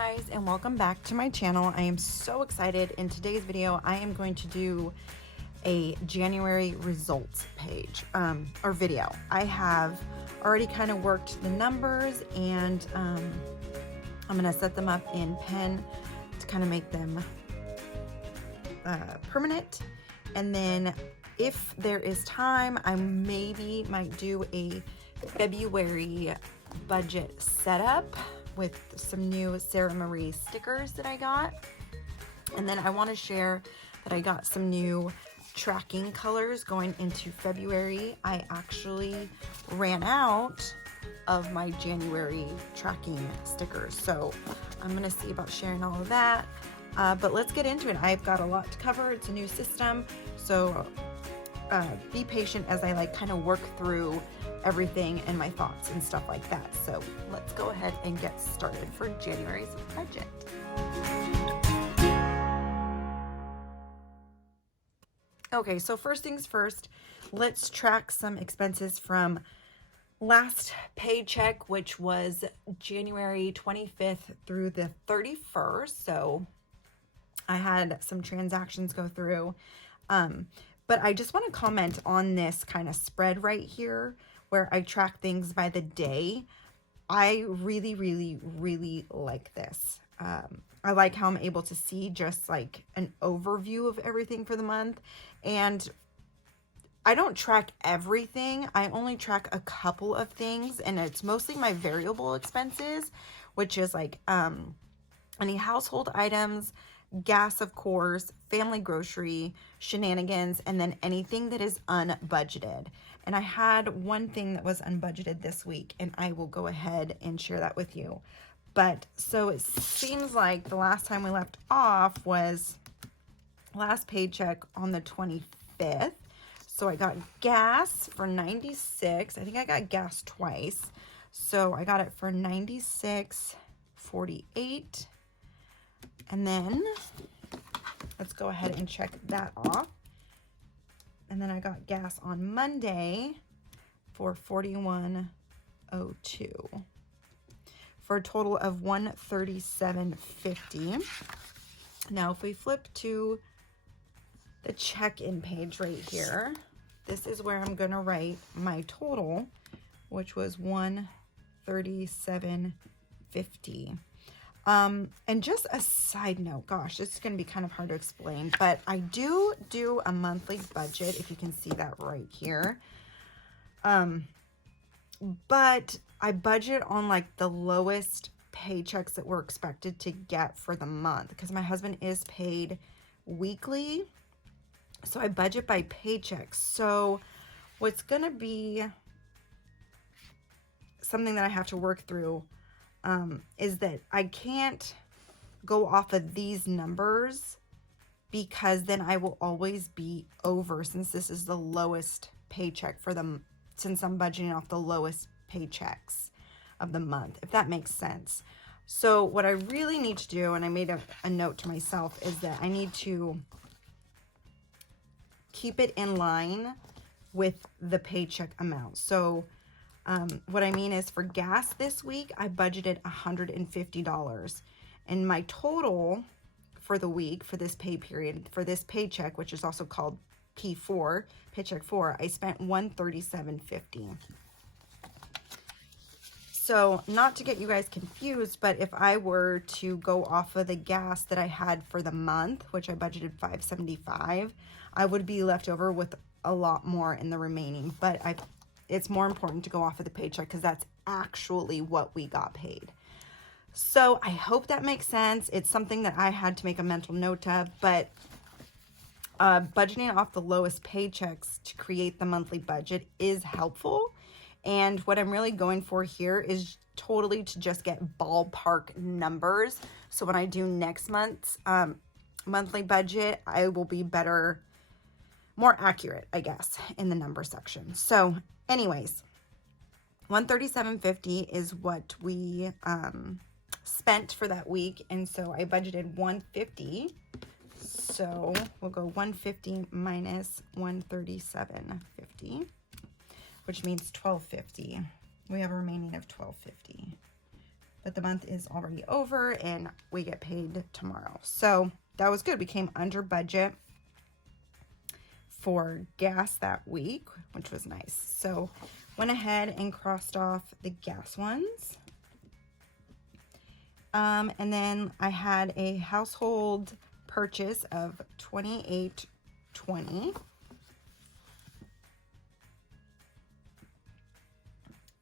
guys, and welcome back to my channel. I am so excited. In today's video I am going to do a January results page or video. I have already kind of worked the numbers, and I'm gonna set them up in pen to kind of make them permanent, and then if there is time I maybe might do a February budget setup with some new Sarah Marie stickers that I got. And then I want to share that I got some new tracking colors going into February. I actually ran out of my January tracking stickers, so I'm gonna see about sharing all of that, but let's get into it. I've got a lot to cover. It's a new system, so be patient as I kind of work through everything and my thoughts and stuff like that. So let's go ahead and get started for January's budget. Okay, so first things first, let's track some expenses from last paycheck, which was January 25th through the 31st. So I had some transactions go through, but I just want to comment on this kind of spread right here where I track things by the day. I really, really, really like this. I like how I'm able to see just like an overview of everything for the month. And I don't track everything. I only track a couple of things, and it's mostly my variable expenses, which is like any household items, gas, of course, family grocery, shenanigans, and then anything that is unbudgeted. And I had one thing that was unbudgeted this week, and I will go ahead and share that with you. But so it seems like the last time we left off was last paycheck on the 25th. So I got gas for $96. I think I got gas twice. So I got it for $96.48. And then let's go ahead and check that off. And then I got gas on Monday for $41.02 for a total of $137.50. Now, if we flip to the check-in page right here, this is where I'm gonna write my total, which was $137.50. And just a side note, gosh, this is going to be kind of hard to explain, but I do a monthly budget, if you can see that right here. But I budget on like the lowest paychecks that we're expected to get for the month, because my husband is paid weekly. So I budget by paychecks. So what's going to be something that I have to work through is that I can't go off of these numbers, because then I will always be over, since this is the lowest paycheck for them, since I'm budgeting off the lowest paychecks of the month, if that makes sense. So what I really need to do, and I made a note to myself, is that I need to keep it in line with the paycheck amount. So what I mean is, for gas this week, I budgeted $150. And my total for the week, for this pay period, for this paycheck, which is also called P4, paycheck 4, I spent $137.50. So not to get you guys confused, but if I were to go off of the gas that I had for the month, which I budgeted $575, I would be left over with a lot more in the remaining. But it's more important to go off of the paycheck, because that's actually what we got paid. So I hope that makes sense. It's something that I had to make a mental note of, but budgeting off the lowest paychecks to create the monthly budget is helpful. And what I'm really going for here is totally to just get ballpark numbers. So when I do next month's monthly budget, I will be more accurate, I guess, in the number section. So anyways, $137.50 is what we spent for that week, and so I budgeted $150. So we'll go $150 minus $137.50, which means $12.50. We have a remaining of $12.50. but the month is already over and we get paid tomorrow. So that was good. We came under budget for gas that week, which was nice. So went ahead and crossed off the gas ones. And then I had a household purchase of $28.20.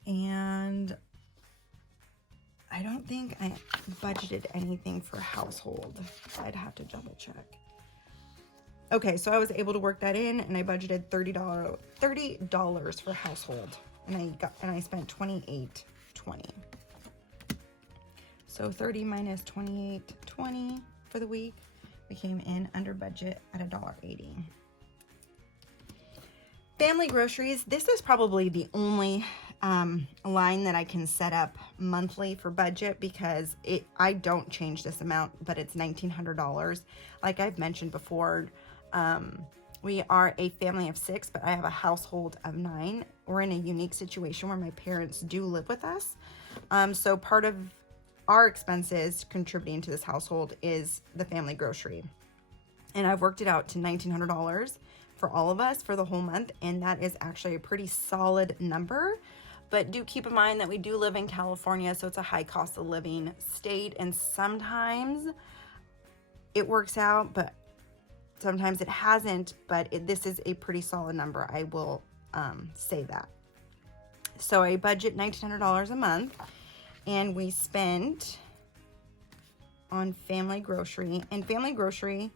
And I don't think I budgeted anything for household. I'd have to double check. Okay, so I was able to work that in, and I budgeted $30 for household, and I spent $28.20. So 30 minus $28.20 for the week, we came in under budget at $1.80. Family groceries. This is probably the only line that I can set up monthly for budget, because I don't change this amount, but it's $1,900. Like I've mentioned before, we are a family of 6, but I have a household of 9. We're in a unique situation where my parents do live with us. So part of our expenses contributing to this household is the family grocery. And I've worked it out to $1,900 for all of us for the whole month. And that is actually a pretty solid number. But do keep in mind that we do live in California, so it's a high cost of living state. And sometimes it works out, but sometimes it hasn't. But this is a pretty solid number. I will say that. So I budget $1,900 a month. And we spent on family grocery. And family grocery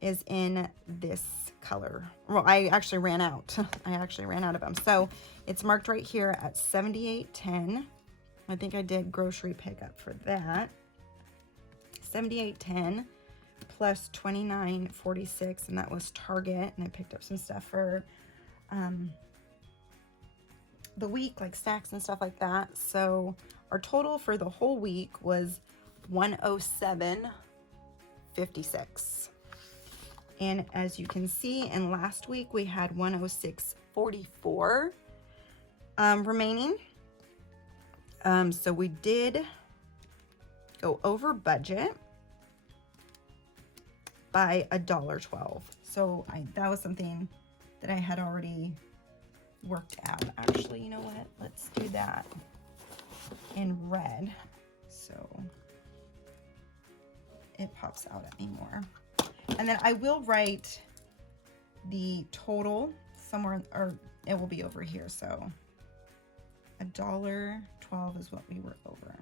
is in this color. Well, I actually ran out. I actually ran out of them. So it's marked right here at $78.10. I think I did grocery pickup for that. $78.10 plus $29.46, and that was Target. And I picked up some stuff for the week, like snacks and stuff like that. So our total for the whole week was $107.56. And as you can see, in last week we had $106.44 remaining. So we did go over budget by $1.12. So that was something that I had already worked out. Actually, you know what? Let's do that in red, so it pops out at me more. And then I will write the total somewhere, or it will be over here. So $1.12 is what we were over.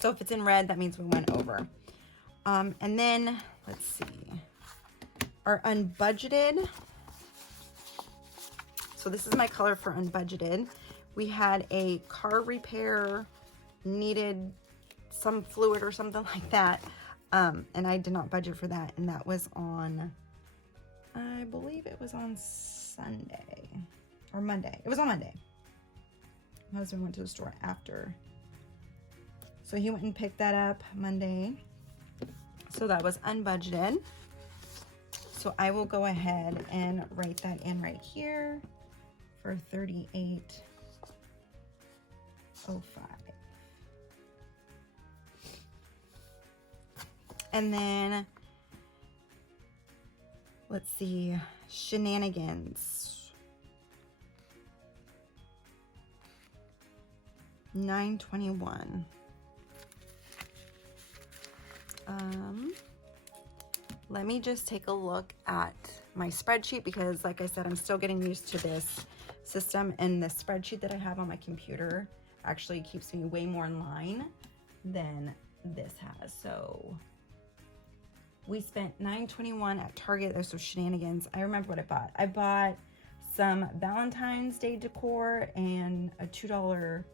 So if it's in red, that means we went over. And then let's see, our unbudgeted. So this is my color for unbudgeted. We had a car repair, needed some fluid or something like that. And I did not budget for that. And that was on, I believe it was on Sunday or Monday. It was on Monday. My husband went to the store after. So he went and picked that up Monday. So that was unbudgeted. So I will go ahead and write that in right here for $38.05. And then, let's see, shenanigans. $9.21. Let me just take a look at my spreadsheet, because like I said, I'm still getting used to this system, and the spreadsheet that I have on my computer actually keeps me way more in line than this has. So we spent $9.21 at Target. Those were shenanigans. I remember what I bought. I bought some Valentine's Day decor and a $2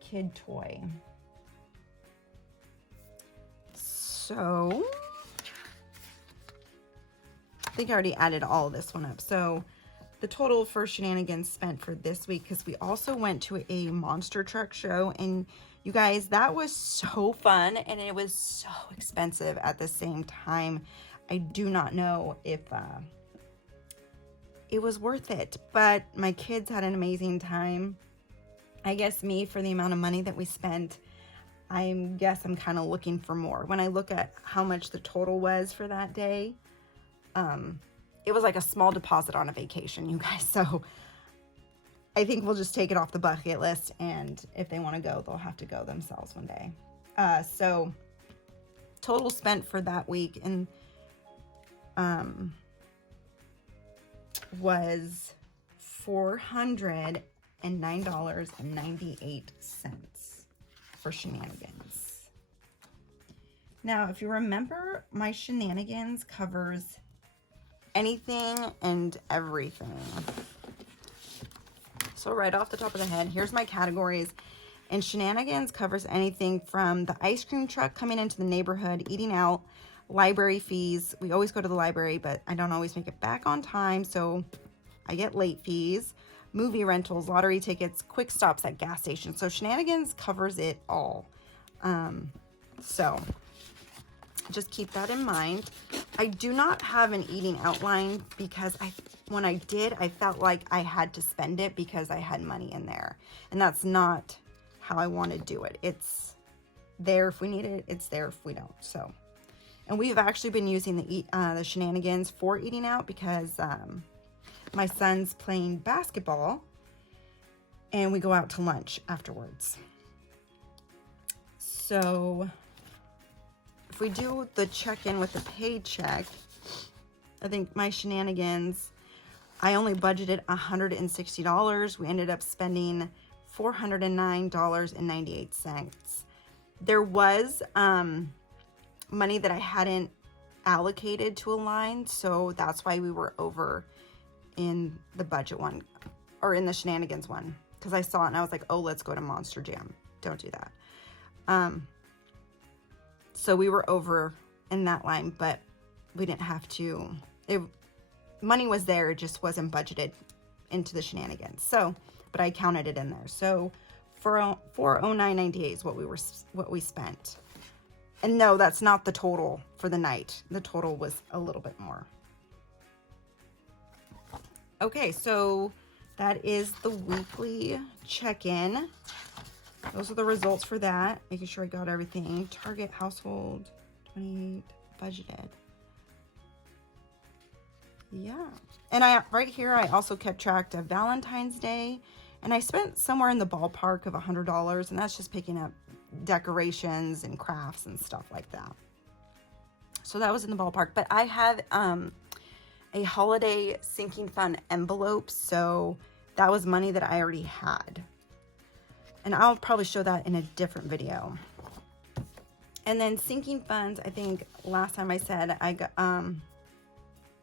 kid toy. So I think I already added all of this one up. So the total for shenanigans spent for this week, because we also went to a monster truck show, and you guys, that was so fun, and it was so expensive at the same time. I do not know if it was worth it, but my kids had an amazing time. I guess me, for the amount of money that we spent, I guess I'm kind of looking for more. When I look at how much the total was for that day, it was like a small deposit on a vacation, you guys. So I think we'll just take it off the bucket list, and if they want to go, they'll have to go themselves one day. So total spent for that week and was $409.98 for shenanigans. Now, if you remember, my shenanigans covers anything and everything. So right off the top of the head, here's my categories. And shenanigans covers anything from the ice cream truck coming into the neighborhood, eating out, library fees. We always go to the library, but I don't always make it back on time, so I get late fees, movie rentals, lottery tickets, quick stops at gas stations. So shenanigans covers it all. So just keep that in mind. I do not have an eating outline because when I did, I felt like I had to spend it because I had money in there. And that's not how I want to do it. It's there if we need it. It's there if we don't. So, and we've actually been using the shenanigans for eating out because my son's playing basketball and we go out to lunch afterwards. So if we do the check-in with the paycheck, I think my shenanigans, I only budgeted $160. We ended up spending $409.98. There was money that I hadn't allocated to a line, so that's why we were over in the budget one, or in the shenanigans one, because I saw it and I was like, oh, let's go to Monster Jam. Don't do that. So we were over in that line, but we didn't have to. Money was there, it just wasn't budgeted into the shenanigans. So, but I counted it in there. So for $409.98 is what we spent. And no, that's not the total for the night. The total was a little bit more. Okay, so that is the weekly check-in. Those are the results for that. Making sure I got everything. Target, household, 28, budgeted. Yeah. And right here, I also kept track of Valentine's Day. And I spent somewhere in the ballpark of $100. And that's just picking up decorations and crafts and stuff like that. So that was in the ballpark. But I have a holiday sinking fund envelope. So that was money that I already had. And I'll probably show that in a different video. And then sinking funds, I think last time I said I got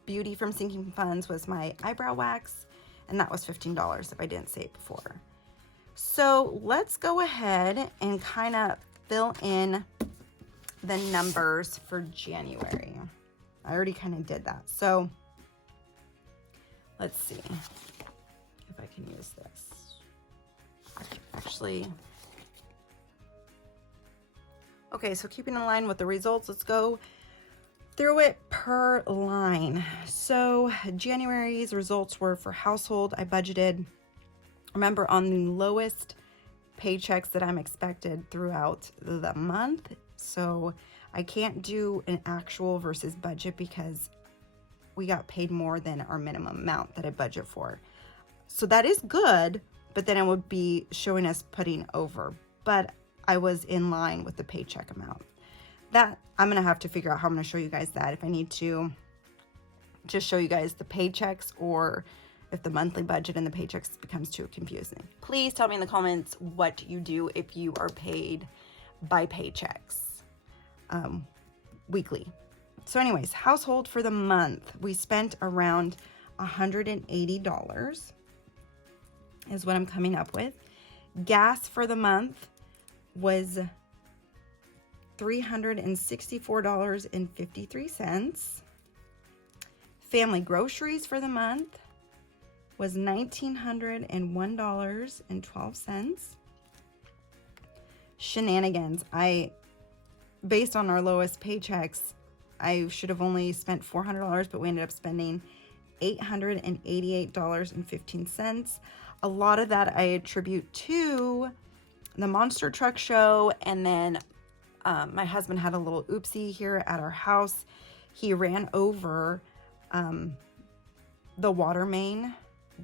beauty from sinking funds was my eyebrow wax, and that was $15 if I didn't say it before. So let's go ahead and kind of fill in the numbers for January. I already kind of did that. So let's see if I can use this. Actually, okay, so keeping in line with the results, let's go through it per line. So January's results were for household. I budgeted, remember, on the lowest paychecks that I'm expected throughout the month. So I can't do an actual versus budget because we got paid more than our minimum amount that I budget for. So that is good, but then it would be showing us putting over. But I was in line with the paycheck amount. That, I'm going to have to figure out how I'm going to show you guys that, if I need to just show you guys the paychecks, or if the monthly budget and the paychecks becomes too confusing. Please tell me in the comments what you do if you are paid by paychecks weekly. So anyways, household for the month, we spent around $180 is what I'm coming up with. Gas for the month was $364.53. Family groceries for the month was $1,901.12. Shenanigans, based on our lowest paychecks, I should have only spent $400, but we ended up spending $888.15. a lot of that I attribute to the monster truck show. And then my husband had a little oopsie here at our house. He ran over the water main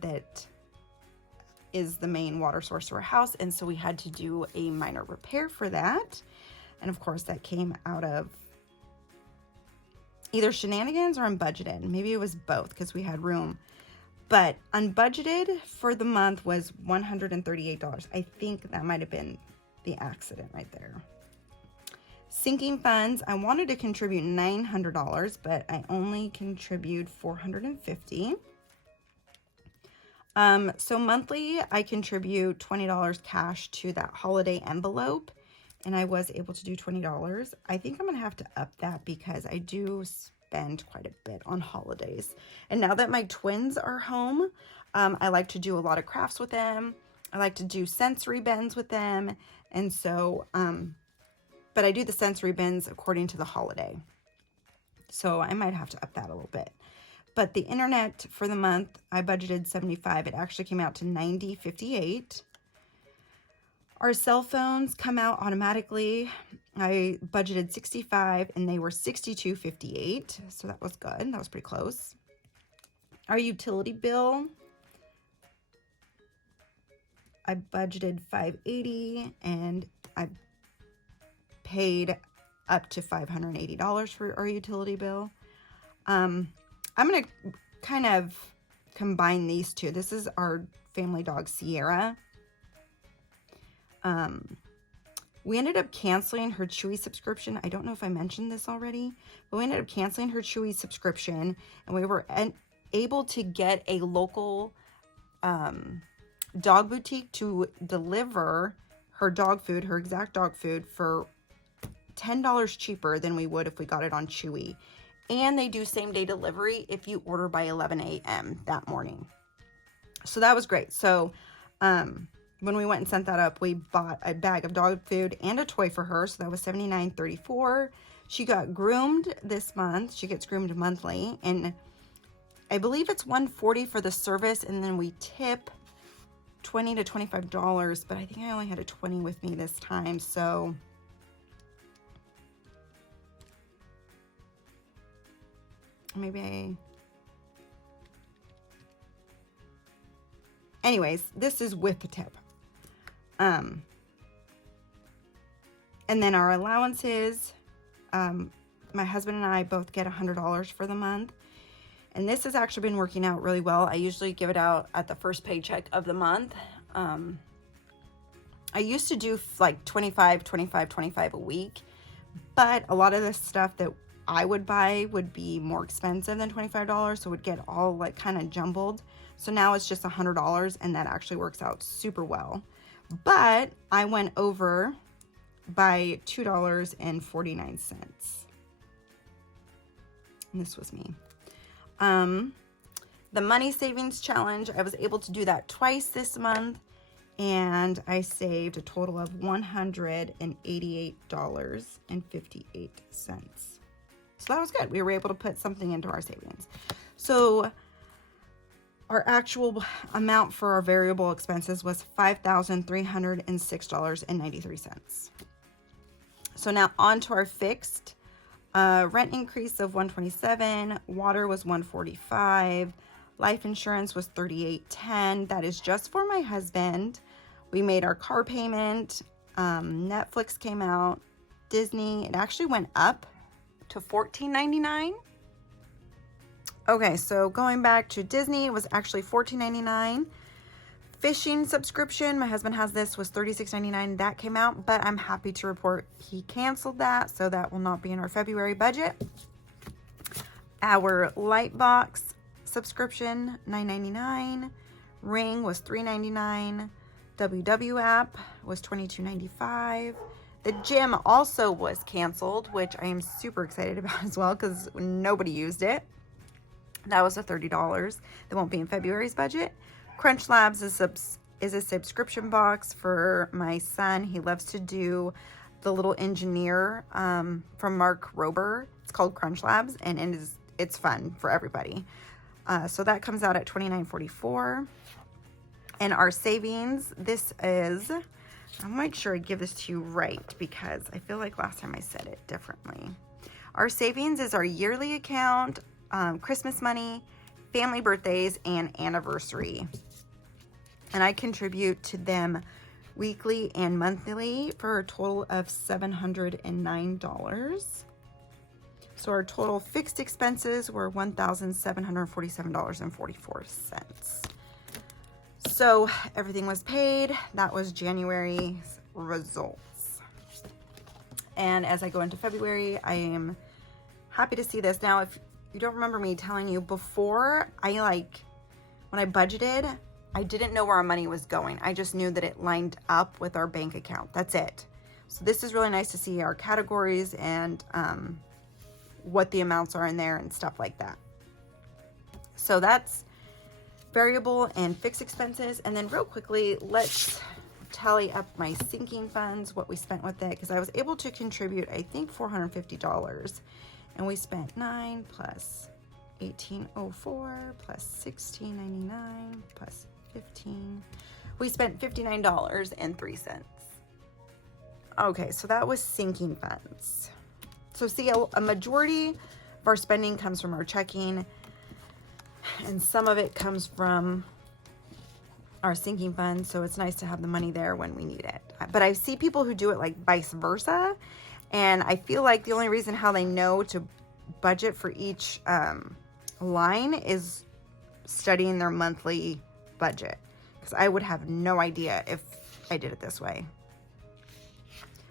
that is the main water source to our house. And so we had to do a minor repair for that. And of course that came out of either shenanigans or unbudgeted. Maybe it was both because we had room. But unbudgeted for the month was $138. I think that might have been the accident right there. Sinking funds, I wanted to contribute $900, but I only contribute $450. So monthly, I contribute $20 cash to that holiday envelope, and I was able to do $20. I think I'm going to have to up that because I do spend quite a bit on holidays. And now that my twins are home, I like to do a lot of crafts with them. I like to do sensory bins with them. And so, but I do the sensory bins according to the holiday. So I might have to up that a little bit. But the internet for the month, I budgeted $75. It actually came out to $90.58. Our cell phones come out automatically. I budgeted $65 and they were $62.58. So that was good. That was pretty close. Our utility bill, I budgeted $580 and I paid up to $580 for our utility bill. I'm going to kind of combine these two. This is our family dog, Sierra. We ended up canceling her Chewy subscription. I don't know if I mentioned this already, but we ended up canceling her Chewy subscription, and we were able to get a local dog boutique to deliver her dog food, her exact dog food, for $10 cheaper than we would if we got it on Chewy. And they do same day delivery if you order by 11 a.m. that morning. So that was great. So when we went and sent that up, we bought a bag of dog food and a toy for her. So that was $79.34. She got groomed this month. She gets groomed monthly. And I believe it's $140 for the service. And then we tip $20 to $25. But I think I only had a $20 with me this time. So maybe anyways, this is with the tip. And then our allowances, my husband and I both get $100 for the month. And this has actually been working out really well. I usually give it out at the first paycheck of the month. I used to do like 25 a week, but a lot of the stuff that I would buy would be more expensive than $25, so it would get all like kind of jumbled. So now it's just $100, and that actually works out super well. But I went over by $2.49. And this was me. The money savings challenge, I was able to do that twice this month, and I saved a total of $188.58. So that was good. We were able to put something into our savings. So our actual amount for our variable expenses was $5,306.93. So now on to our fixed. Rent increase of $127. Water was $145. Life insurance was $38.10. That is just for my husband. We made our car payment. Netflix came out. Disney, it actually went up to $14.99. Okay, so going back to Disney, it was actually $14.99. Fishing subscription, my husband has this, was $36.99. That came out, but I'm happy to report he canceled that, so that will not be in our February budget. Our Lightbox subscription, $9.99. Ring was $3.99. WW app was $22.95. The gym also was canceled, which I am super excited about as well because nobody used it. That was a $30. That won't be in February's budget. Crunch Labs is a subscription box for my son. He loves to do the little engineer from Mark Rober. It's called Crunch Labs, and it's fun for everybody. So that comes out at $29.44. And our savings, this is, I'll make sure I give this to you right because I feel like last time I said it differently. Our savings is our yearly account, Christmas money, family birthdays, and anniversary. And I contribute to them weekly and monthly for a total of $709. So our total fixed expenses were $1,747.44. So everything was paid. That was January's results. And as I go into February, I am happy to see this. Now, if you don't remember me telling you before, when I budgeted, I didn't know where our money was going. I just knew that it lined up with our bank account. That's it. So this is really nice to see our categories and what the amounts are in there and stuff like that. So that's variable and fixed expenses. And then real quickly, let's tally up my sinking funds, what we spent with it, because I was able to contribute, I think, $450. And we spent 9 plus 1804 plus 1699 plus 15. We spent $59.03. Okay, so that was sinking funds. So see, a majority of our spending comes from our checking, and some of it comes from our sinking fund. So it's nice to have the money there when we need it. But I see people who do it like vice versa. And I feel like the only reason how they know to budget for each line is studying their monthly budget. Because I would have no idea if I did it this way.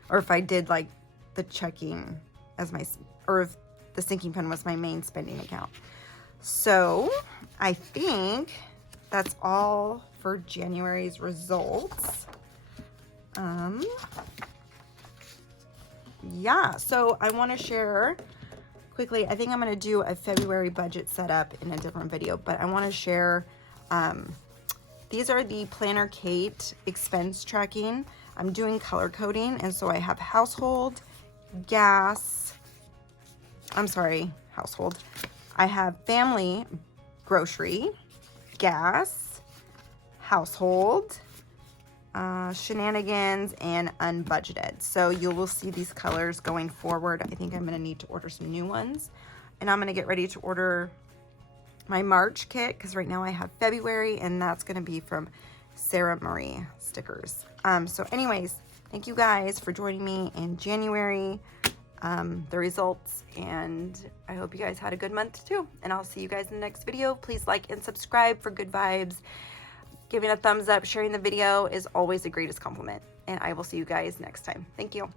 Or if I did like the checking as my, or if the sinking fund was my main spending account. So I think that's all for January's results. Yeah, so I want to share quickly, I think I'm going to do a February budget setup in a different video, but I want to share, these are the Planner Kate expense tracking. I'm doing color coding, and so I have household, gas, household. I have family, grocery, gas, household, shenanigans, and unbudgeted. So you will see these colors going forward. I think I'm going to need to order some new ones, and I'm going to get ready to order my March kit because right now I have February, and that's going to be from Sarah Marie Stickers. So anyways, thank you guys for joining me in January, the results, and I hope you guys had a good month too, and I'll see you guys in the next video. Please like and subscribe for good vibes. Giving a thumbs up, sharing the video is always the greatest compliment, and I will see you guys next time. Thank you.